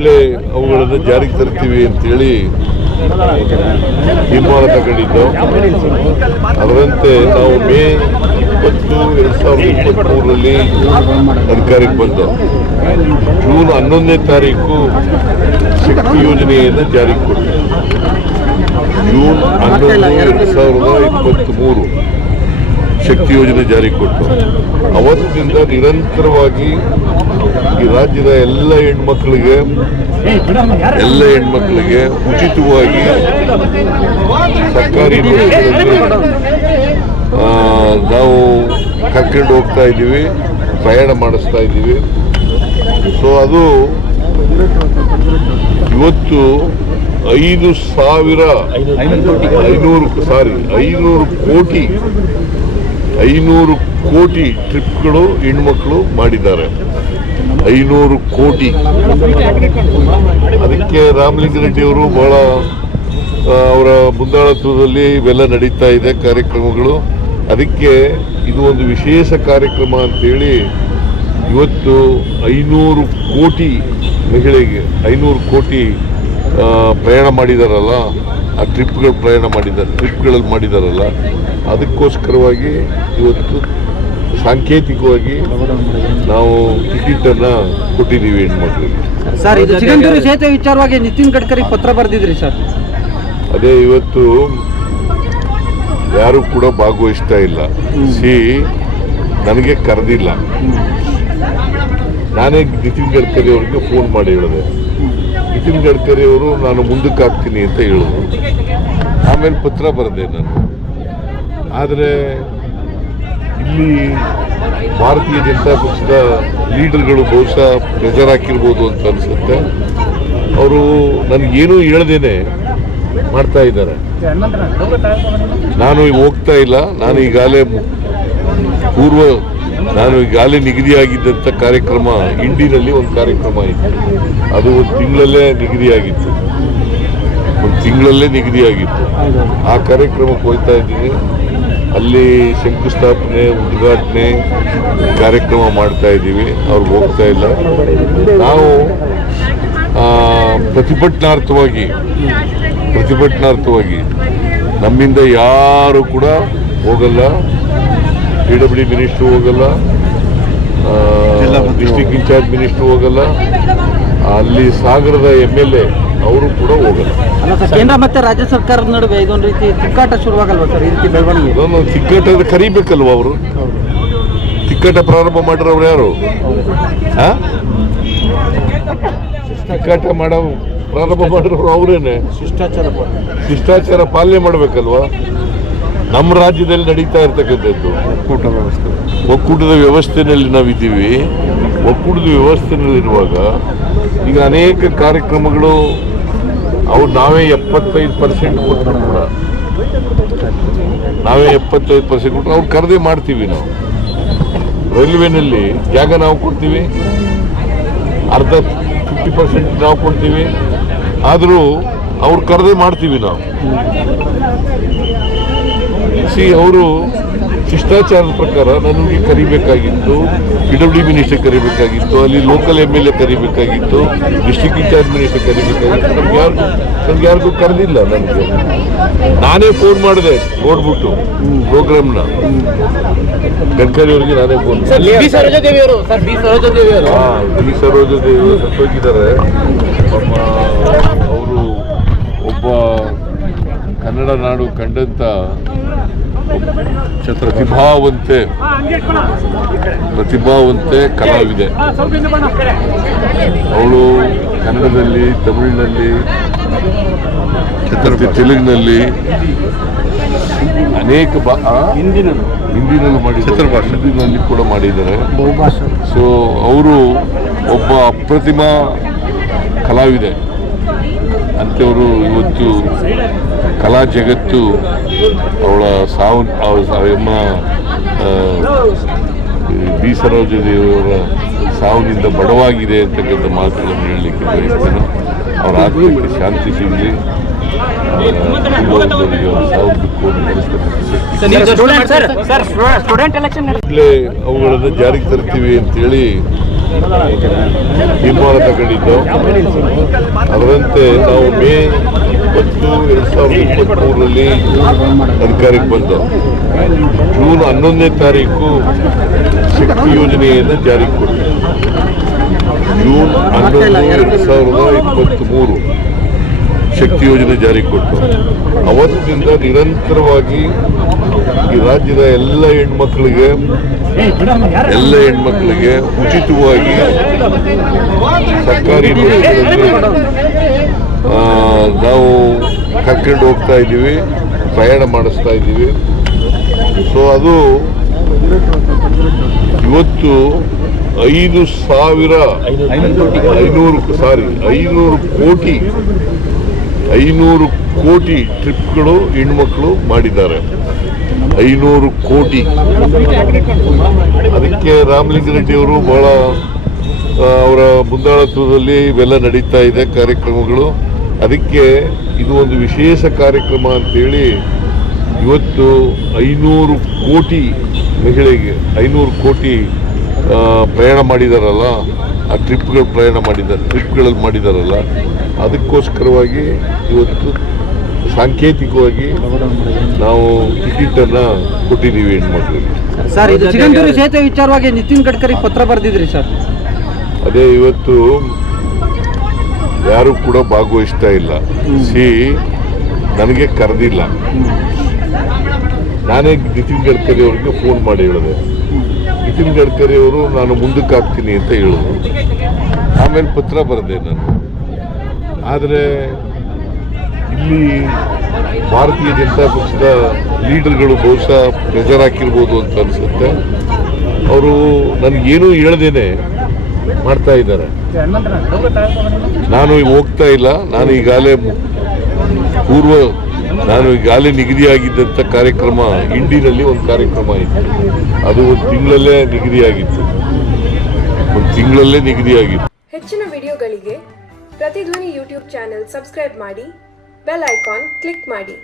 ಈಗಲೇ ಅವುಗಳನ್ನು ಜಾರಿಗೆ ತರ್ತೀವಿ ಅಂತೇಳಿ ತೀರ್ಮಾನ ತಗೊಂಡಿದ್ದು. ಅದರಂತೆ ನಾವು ಮೇ 20, 2023ರಲ್ಲಿ ಅಧಿಕಾರಕ್ಕೆ ಬಂದು ಜೂನ್ 11ನೇ ತಾರೀಕು ಶಕ್ತಿ ಯೋಜನೆಯನ್ನು ಜಾರಿಗೆ ಕೊಟ್ಟು ಜೂನ್ 11, 2023 ಶಕ್ತಿ ಯೋಜನೆ ಜಾರಿಗೆ ಕೊಟ್ಟು ಅವತ್ತಿನಿಂದ ನಿರಂತರವಾಗಿ ಈ ರಾಜ್ಯದ ಎಲ್ಲ ಹೆಣ್ಮಕ್ಳಿಗೆ ಉಚಿತವಾಗಿ ಸರ್ಕಾರಿ ಬಸ್ಗಳಲ್ಲಿ ನಾವು ಕರ್ಕೊಂಡು ಹೋಗ್ತಾ ಇದ್ದೀವಿ, ಪ್ರಯಾಣ ಮಾಡಿಸ್ತಾ ಇದ್ದೀವಿ. ಸೊ ಅದು ಇವತ್ತು 500 ಕೋಟಿ ಟ್ರಿಪ್ಗಳು ಹೆಣ್ಮಕ್ಳು ಮಾಡಿದ್ದಾರೆ. 500 ಕೋಟಿ. ಅದಕ್ಕೆ ರಾಮಲಿಂಗಾರೆಡ್ಡಿ ಅವರು ಬಹಳ ಅವರ ಮುಂದಾಳತ್ವದಲ್ಲಿ ಇವೆಲ್ಲ ನಡೀತಾ ಇದೆ ಕಾರ್ಯಕ್ರಮಗಳು. ಅದಕ್ಕೆ ಇದು ಒಂದು ವಿಶೇಷ ಕಾರ್ಯಕ್ರಮ ಅಂತೇಳಿ ಇವತ್ತು 500 ಕೋಟಿ ಮಹಿಳೆಗೆ 500 ಕೋಟಿ ಪ್ರಯಾಣ ಮಾಡಿದಾರಲ್ಲ, ಆ ಟ್ರಿಪ್ಗಳಲ್ಲಿ ಮಾಡಿದಾರಲ್ಲ, ಅದಕ್ಕೋಸ್ಕರವಾಗಿ ಇವತ್ತು ಸಾಂಕೇತಿಕವಾಗಿ ನಾವು ಟಿಕೆಟನ್ನು ಕೊಟ್ಟಿದ್ದೀವಿ ಹೆಣ್ಮಕ್ಳಿಗೆ. ಸರ್, ಇದು ಸಿಗಂದೂರು ಸೇತುವೆ ವಿಚಾರವಾಗಿ ನಿತಿನ್ ಗಡ್ಕರಿ ಪತ್ರ ಬರೆದಿದ್ರಿ ಸರ್. ಅದೇ ಇವತ್ತು ಯಾರು ಕೂಡ ಭಾಗವಹಿಸ್ತಾ ಇಲ್ಲ. ನನಗೆ ಕರೆದಿಲ್ಲ. ನಾನೇ ನಿತಿನ್ ಗಡ್ಕರಿ ಅವರಿಗೆ ಫೋನ್ ಮಾಡಿ ಹೇಳಿದೆ. ನಿತಿನ್ ಗಡ್ಕರಿ ಅವರು ನಾನು ಮುಂದಕ್ಕೆ ಹಾಕ್ತೀನಿ ಅಂತ ಹೇಳಿದ್ರು. ಆಮೇಲೆ ಪತ್ರ ಬರೆದೆ ನಾನು. ಆದರೆ ಇಲ್ಲಿ ಭಾರತೀಯ ಜನತಾ ಪಕ್ಷದ ಲೀಡರ್ಗಳು ಬಹುಶಃ ಪ್ರೆಷರ್ ಹಾಕಿರ್ಬೋದು ಅಂತ ಅನಿಸುತ್ತೆ. ಅವರು ನನಗೇನೂ ಹೇಳ್ದೇನೆ ಮಾಡ್ತಾ ಇದ್ದಾರೆ. ನಾನು ಹೋಗ್ತಾ ಇಲ್ಲ. ನಾನು ಈಗಾಗಲೇ ನಿಗದಿಯಾಗಿದ್ದಂಥ ಕಾರ್ಯಕ್ರಮ ಇಂಡಿನಲ್ಲಿ ಒಂದು ಕಾರ್ಯಕ್ರಮ ಇತ್ತು. ಅದು ಒಂದು ತಿಂಗಳಲ್ಲೇ ನಿಗದಿಯಾಗಿತ್ತು. ಆ ಕಾರ್ಯಕ್ರಮಕ್ಕೆ ಹೋಗ್ತಾ ಇದ್ದೀನಿ. ಅಲ್ಲಿ ಶಂಕುಸ್ಥಾಪನೆ, ಉದ್ಘಾಟನೆ ಕಾರ್ಯಕ್ರಮ ಮಾಡ್ತಾ ಇದ್ದೀವಿ. ಅವ್ರಿಗೆ ಹೋಗ್ತಾ ಇಲ್ಲ. ನಾವು ಪ್ರತಿಭಟನಾರ್ಥವಾಗಿ ನಮ್ಮಿಂದ ಯಾರು ಕೂಡ ಹೋಗಲ್ಲ. PWD ಮಿನಿಸ್ಟ್ರು ಹೋಗಲ್ಲ, ಡಿಸ್ಟ್ರಿಕ್ಟ್ ಇನ್ಚಾರ್ಜ್ ಮಿನಿಸ್ಟ್ರು ಹೋಗಲ್ಲ, ಅಲ್ಲಿ ಸಾಗರದ MLA ಅವರು ಕೂಡ ಹೋಗಲ್ಲ. ಕೇಂದ್ರ ಮತ್ತೆ ರಾಜ್ಯ ಸರ್ಕಾರದ ನಡುವೆ ಇದೊಂದು ರೀತಿ ತಿಕ್ಕಾಟ ಶುರುವಾಗಲ್ವಾ ಸರ್? ಈ ರೀತಿ ಬೆಳವಣಿಗೆ ತಿಕ್ಕಾಟ ಕರಿಬೇಕಲ್ವ? ಅವರು ತಿಕ್ಕಾಟ ಪ್ರಾರಂಭ ಮಾಡಿರೋರು ಯಾರು? ತಿಕ್ಕಾಟ ಪ್ರಾರಂಭ ಮಾಡಿರೋರು ಅವರೇನೆ. ಶಿಷ್ಟಾಚಾರ ಪಾಲನೆ ಮಾಡಬೇಕಲ್ವಾ? ನಮ್ಮ ರಾಜ್ಯದಲ್ಲಿ ನಡೀತಾ ಇರ್ತಕ್ಕಂಥದ್ದು ಒಕ್ಕೂಟದ ವ್ಯವಸ್ಥೆಯಲ್ಲಿ ನಾವಿದ್ದೀವಿ. ಒಕ್ಕೂಟದ ವ್ಯವಸ್ಥೆಯಲ್ಲಿರುವಾಗ ಈಗ ಅನೇಕ ಕಾರ್ಯಕ್ರಮಗಳು ನಾವೇ 75% ಕೊಟ್ಟರು ಕೂಡ ಅವ್ರು ಕರೆದೇ ಮಾಡ್ತೀವಿ. ನಾವು ರೈಲ್ವೆನಲ್ಲಿ ಜಾಗ ನಾವು ಕೊಡ್ತೀವಿ, ಅರ್ಧ 50% ನಾವು ಕೊಡ್ತೀವಿ. ಆದರೂ ಅವ್ರು ಕರೆದೇ ಮಾಡ್ತೀವಿ ನಾವು. ಅವರು ಶಿಷ್ಟಾಚಾರದ ಪ್ರಕಾರ ನನಗೆ ಕರಿಬೇಕಾಗಿತ್ತು, PWD ಮಿನಿಸ್ಟರ್ ಕರಿಬೇಕಾಗಿತ್ತು, ಅಲ್ಲಿ ಲೋಕಲ್ MLA ಕರಿಬೇಕಾಗಿತ್ತು, ಡಿಸ್ಟ್ರಿಕ್ಟ್ ಇನ್ಚಾರ್ಜ್ ಮಿನಿಸ್ಟರ್ ಕರಿಬೇಕಾಗಿತ್ತು. ನಮ್ಗೆ ಯಾರಿಗೂ ಕರೆದಿಲ್ಲ. ನಾನೇ ಫೋನ್ ಮಾಡಿದೆ ನೋಡ್ಬಿಟ್ಟು ಪ್ರೋಗ್ರಾಮ್ನ. ಗಡ್ಕರಿ ಅವರಿಗೆ ನಾನೇ ಫೋನ್ ಮಾಡಿದೆ. ಬಿ ಸರೋಜಾದೇವಿ ಅವರು ಸತ್ತೋಗಿದ್ದಾರೆ. ಅವರು ಒಬ್ಬ ಕನ್ನಡ ನಾಡು ಕಂಡಂತ ಪ್ರತಿಭಾವಂತೆ ಕಲಾವಿದೆ. ಅವಳು ಕನ್ನಡದಲ್ಲಿ, ತಮಿಳಿನಲ್ಲಿ, ತೆಲುಗಿನಲ್ಲಿ ಅನೇಕ ಹಿಂದಿನಲ್ಲೂ ಮಾಡಿದ್ದಾರೆ, ಹಿಂದಿನಲ್ಲಿ ಕೂಡ ಮಾಡಿದ್ದಾರೆ. ಸೊ ಅವರು ಒಬ್ಬ ಅಪ್ರತಿಮ ಕಲಾವಿದೆ ಅಂತವರು. ಇವತ್ತು ಕಲಾ ಜಗತ್ತು ಅವಳ ಬಿ ಸರೋಜದೇವಿಯವರ ಸಾವಿನಿಂದ ಬಡವಾಗಿದೆ ಅಂತಕ್ಕಂಥ ಮಾತುಗಳನ್ನು ಹೇಳಲಿಕ್ಕೆ ಬಯಸ್ತೇನೆ. ಅವರ ಆತ್ಮಕ್ಕೆ ಶಾಂತಿ ಸಿಗಲಿ. ಅವುಗಳನ್ನು ಜಾರಿಗೆ ತರ್ತೀವಿ ಅಂತೇಳಿ ತೀರ್ಮಾನ ತಗೊಂಡಿದ್ದು. ಅದರಂತೆ ನಾವು ಮೇ 2023 ಅಧಿಕಾರಕ್ಕೆ ಬಂದು ಜೂನ್ 11ನೇ ತಾರೀಕು ಶಕ್ತಿ ಯೋಜನೆಯನ್ನು ಜಾರಿಗೆ ಕೊಟ್ಟು ಜೂನ್ 11, 2023 ಶಕ್ತಿ ಯೋಜನೆ ಜಾರಿ ಕೊಟ್ಟು ಅವತ್ತಿನಿಂದ ನಿರಂತರವಾಗಿ ಈ ರಾಜ್ಯದ ಎಲ್ಲ ಹೆಣ್ಮಕ್ಳಿಗೆ ಉಚಿತವಾಗಿ ಸರ್ಕಾರಿ ಬಸ್ಗಳಲ್ಲಿ ನಾವು ಕರ್ಕೊಂಡು ಹೋಗ್ತಾ ಇದ್ದೀವಿ, ಪ್ರಯಾಣ ಮಾಡಿಸ್ತಾ ಇದ್ದೀವಿ. ಸೊ ಅದು ಇವತ್ತು 500 ಕೋಟಿ ಟ್ರಿಪ್ಗಳು ಹೆಣ್ಮಕ್ಳು ಮಾಡಿದ್ದಾರೆ. 500 ಕೋಟಿ. ಅದಕ್ಕೆ ರಾಮಲಿಂಗಾರೆಡ್ಡಿ ಅವರು ಬಹಳ ಅವರ ಮುಂದಾಳತ್ವದಲ್ಲಿ ಇವೆಲ್ಲ ನಡೀತಾ ಇದೆ ಕಾರ್ಯಕ್ರಮಗಳು. ಅದಕ್ಕೆ ಇದು ಒಂದು ವಿಶೇಷ ಕಾರ್ಯಕ್ರಮ ಅಂತೇಳಿ ಇವತ್ತು 500 ಕೋಟಿ ಮಹಿಳೆಗೆ 500 ಕೋಟಿ ಪ್ರಯಾಣ ಮಾಡಿದಾರಲ್ಲ, ಆ ಟ್ರಿಪ್ಗಳಲ್ಲಿ ಮಾಡಿದಾರಲ್ಲ, ಅದಕ್ಕೋಸ್ಕರವಾಗಿ ಇವತ್ತು ಸಾಂಕೇತಿಕವಾಗಿ ನಾವು ಟಿಕೆಟನ್ನು ಕೊಟ್ಟಿದ್ದೀವಿ ಹೆಣ್ಮಕ್ಳಿಗೆ. ಸರ್, ಇದು ಸಿಗಂದೂರು ಸೇತುವೆ ವಿಚಾರವಾಗಿ ನಿತಿನ್ ಗಡ್ಕರಿ ಪತ್ರ ಬರೆದಿದ್ರಿ ಸರ್. ಅದೇ ಇವತ್ತು ಯಾರು ಕೂಡ ಭಾಗವಹಿಸ್ತಾ ಇಲ್ಲ. ನನಗೆ ಕರೆದಿಲ್ಲ. ನಾನೇ ನಿತಿನ್ ಗಡ್ಕರಿ ಅವರಿಗೆ ಫೋನ್ ಮಾಡಿ ಹೇಳಿದೆ. ನಿತಿನ್ ಗಡ್ಕರಿ ಅವರು ನಾನು ಮುಂದಕ್ಕೆ ಹಾಕ್ತೀನಿ ಅಂತ ಹೇಳಿದ್ರು. ಆಮೇಲೆ ಪತ್ರ ಬರೆದೆ ನಾನು. ಆದರೆ ಇಲ್ಲಿ ಭಾರತೀಯ ಜನತಾ ಪಕ್ಷದ ಲೀಡರ್ಗಳು ಬಹುಶಃ ಪ್ರೆಷರ್ ಹಾಕಿರ್ಬೋದು ಅಂತ ಅನಿಸುತ್ತೆ. ಅವರು ನನಗೇನೂ ಹೇಳ್ದೇನೆ ಮಾಡ್ತಾ ಇದ್ದಾರೆ. ನಾನು ಹೋಗ್ತಾ ಇಲ್ಲ. ನಾನು ಈಗಾಗಲೇ ನಿಗದಿಯಾಗಿದ್ದಂಥ ಕಾರ್ಯಕ್ರಮ ಇಂಡಿನಲ್ಲಿ ಒಂದು ಕಾರ್ಯಕ್ರಮ ಇತ್ತು. ಅದು ಒಂದು ತಿಂಗಳಲ್ಲೇ ನಿಗದಿಯಾಗಿತ್ತು. ಹೆಚ್ಚಿನ ವಿಡಿಯೋಗಳಿಗೆ ಪ್ರತಿಧ್ವನಿ ಯೂಟ್ಯೂಬ್ ಚಾನೆಲ್ ಸಬ್ಸ್ಕ್ರೈಬ್ ಮಾಡಿ, ಬೆಲ್ ಐಕಾನ್ ಕ್ಲಿಕ್ ಮಾಡಿ.